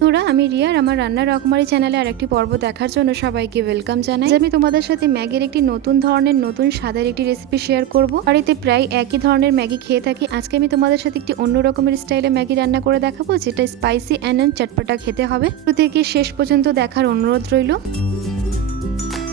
বন্ধুরা আমি রিয়ার আমার রান্নার রকমারি চ্যানেলে আর একটি পর্ব দেখার জন্য সবাইকে ওয়েলকাম জানাই। আমি তোমাদের সাথে ম্যাগির একটি নতুন ধরনের, নতুন স্বাদের একটি রেসিপি শেয়ার করব। বাড়িতে প্রায় একই ধরনের ম্যাগি খেয়ে থাকি। আজকে আমি তোমাদের সাথে একটি অন্য রকমের স্টাইলে ম্যাগি রান্না করে দেখাবো, যেটা স্পাইসি অ্যান্ড চটপটা খেতে হবে। শুরু থেকে শেষ পর্যন্ত দেখার অনুরোধ রইল।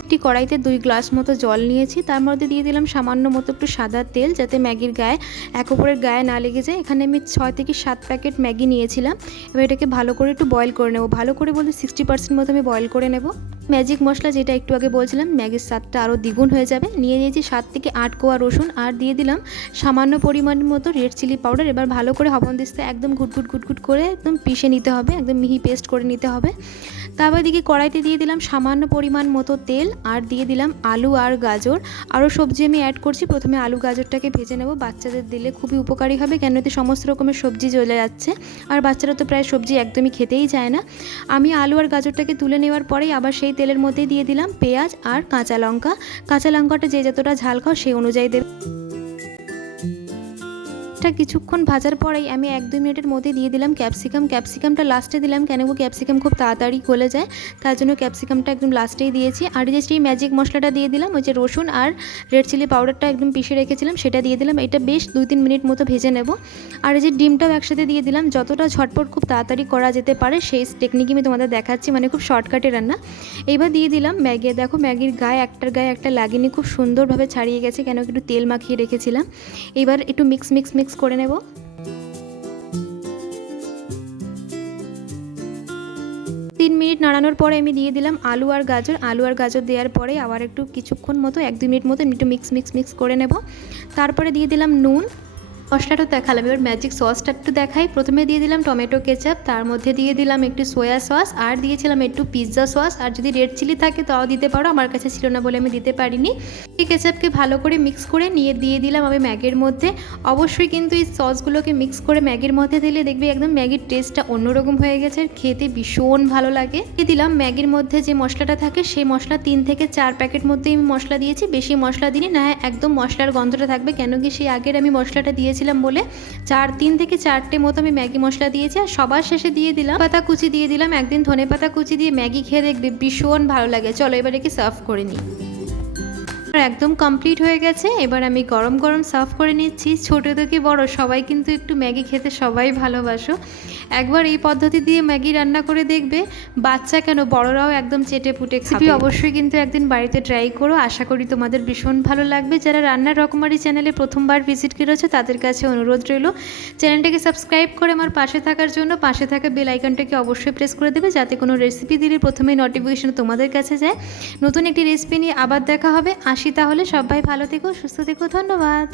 একটি কড়াইতে দুই গ্লাস মতো জল নিয়েছি, তার মধ্যে দিয়ে দিলাম সামান্য মতো একটু সাদা তেল যাতে ম্যাগির গায়ে, এক ওপরের গায়ে না লেগে যায়। এখানে আমি ছয় থেকে সাত প্যাকেট ম্যাগি নিয়েছিলাম। এবার এটাকে ভালো করে একটু বয়েল করে নেব। ভালো করে বলতে সিক্সটি পার্সেন্ট মতো আমি বয়েল করে নেব। ম্যাজিক মশলা যেটা একটু আগে বলছিলাম, ম্যাগির স্বাদটা আরও দ্বিগুণ হয়ে যাবে। নিয়ে নিয়েছি সাত থেকে আট কোয়া রসুন আর দিয়ে দিলাম সামান্য পরিমাণ মতো রেড চিলি পাউডার। এবার ভালো করে হবন দিস্তে একদম ঘুটঘুট ঘুটঘুট করে একদম পিষে নিতে হবে, একদম মিহি পেস্ট করে নিতে হবে। তারপর দিকে কড়াইতে দিয়ে দিলাম সামান্য পরিমাণ মতো তেল আর দিয়ে দিলাম আলু আর গাজর। আরও সবজি আমি অ্যাড করছি, প্রথমে আলু গাজরটাকে ভেজে নেব। বাচ্চাদের দিলে খুবই উপকারী হবে কেন এতে সমস্ত রকমের সবজি চলে যাচ্ছে। আর বাচ্চারা তো প্রায় সবজি একদমই খেতেই চায় না। আমি আলু আর গাজরটাকে তুলে নেওয়ার পরেই আবার সেই তেলের মধ্যে দিয়ে দিলাম পেঁয়াজ আর কাঁচা লঙ্কা। কাঁচা লঙ্কাটা যে যতটা ঝাল খাও সেই অনুযায়ী দেবে। এটা কিছুক্ষণ ভাজার পরেই আমি এক দুই মিনিটের মধ্যে দিয়ে দিলাম ক্যাপসিকাম। ক্যাপসিকামটা লাস্টে দিলাম কেন ক্যাপসিকাম খুব তাড়াতাড়ি গলে যায়, তার জন্য ক্যাপসিকামটা একদম লাস্টেই দিয়েছি। আর যে সেই ম্যাজিক মশলাটা দিয়ে দিলাম, ওই যে রসুন আর রেড চিলি পাউডারটা একদম পিষে রেখেছিলাম, সেটা দিয়ে দিলাম। এটা বেশ দুই তিন মিনিট মতো ভেজে নেব। আর এই যে ডিমটাও একসাথে দিয়ে দিলাম, যতটা ঝটপট খুব তাড়াতাড়ি করা যেতে পারে, সেই টেকনিকই আমি তোমাদের দেখাচ্ছি মানে খুব শর্টকাটে রান্না। এইবার দিয়ে দিলাম ম্যাগি। দেখো ম্যাগির গায়ে একটার গায়ে একটা লাগেনি, খুব সুন্দরভাবে ছাড়িয়ে গেছে, কেন একটু তেল মাখিয়ে রেখেছিলাম। এবার একটু মিক্স মিক্স মিক্স করে নেব। তিন মিনিট নাড়ানোর পরে আমি দিয়ে দিলাম আলু আর গাজর। আলু আর গাজর দেওয়ার পরে আবার একটু কিছুক্ষণ মতো, এক দুই মিনিট মতো একটু মিক্স মিক্স মিক্স করে নেব। তারপরে দিয়ে দিলাম নুন। মশলাটা দেখালাম। এবার ম্যাজিক সসটা একটু দেখাই। প্রথমে দিয়ে দিলাম টমেটো কেচাপ তার মধ্যে দিয়ে দিলাম একটু সোয়া সস আর দিয়েছিলাম একটু পিৎজা সস আর যদি রেড চিলি থাকে তাও দিতে পারো, আমার কাছে ছিল না বলে আমি দিতে পারিনি। এই কেচাপকে ভালো করে মিক্স করে নিয়ে দিয়ে দিলাম আমি ম্যাগের মধ্যে। অবশ্যই কিন্তু এই সসগুলোকে মিক্স করে ম্যাগির মধ্যে দিলে দেখবি একদম ম্যাগির টেস্টটা অন্যরকম হয়ে গেছে খেতে ভীষণ ভালো লাগে। দিয়ে দিলাম ম্যাগির মধ্যে যে মশলাটা থাকে, সেই মশলা তিন থেকে চার প্যাকেট মধ্যে আমি মশলা দিয়েছি। বেশি মশলা দিই না একদম মশলার গন্ধটা থাকবে। কেন কি সেই আগের আমি মশলাটা দিয়েছিলাম বলে। চার তিন থেকে চারটে মতো আমি ম্যাগি মশলা দিয়েছি আর সবার শেষে দিয়ে দিলাম পাতা কুচি দিয়ে দিলাম। একদিন ধনে পাতা কুচি দিয়ে ম্যাগি খেয়ে দেখবে ভীষণ ভালো লাগে। চলো এবার একে সার্ভ করে নিই। একদম কমপ্লিট হয়ে গেছে। এবার আমি গরম গরম সার্ভ করে নিচ্ছি। ছোটো থেকে বড়, সবাই কিন্তু একটু ম্যাগি খেতে সবাই ভালোবাসো। একবার এই পদ্ধতি দিয়ে ম্যাগি রান্না করে দেখবে। বাচ্চা কেন, বড়রাও একদম চেটে পুটে খাবে। অবশ্যই কিন্তু একদিন বাড়িতে ট্রাই করো। আশা করি তোমাদের ভীষণ ভালো লাগবে। যারা রান্নার রকমারি চ্যানেলে প্রথমবার ভিজিট করেছ, তাদের কাছে অনুরোধ রইল চ্যানেলটাকে সাবস্ক্রাইব করে আমার পাশে থাকার জন্য। পাশে থাকা বেল আইকনটাকে অবশ্যই প্রেস করে দেবে, যাতে কোনো রেসিপি দিলে প্রথমে নোটিফিকেশন তোমাদের কাছে যায়। নতুন একটি রেসিপি নিয়ে আবার দেখা হবে। আসি তাহলে সবাই ভালো থেকো সুস্থ থেকো ধন্যবাদ।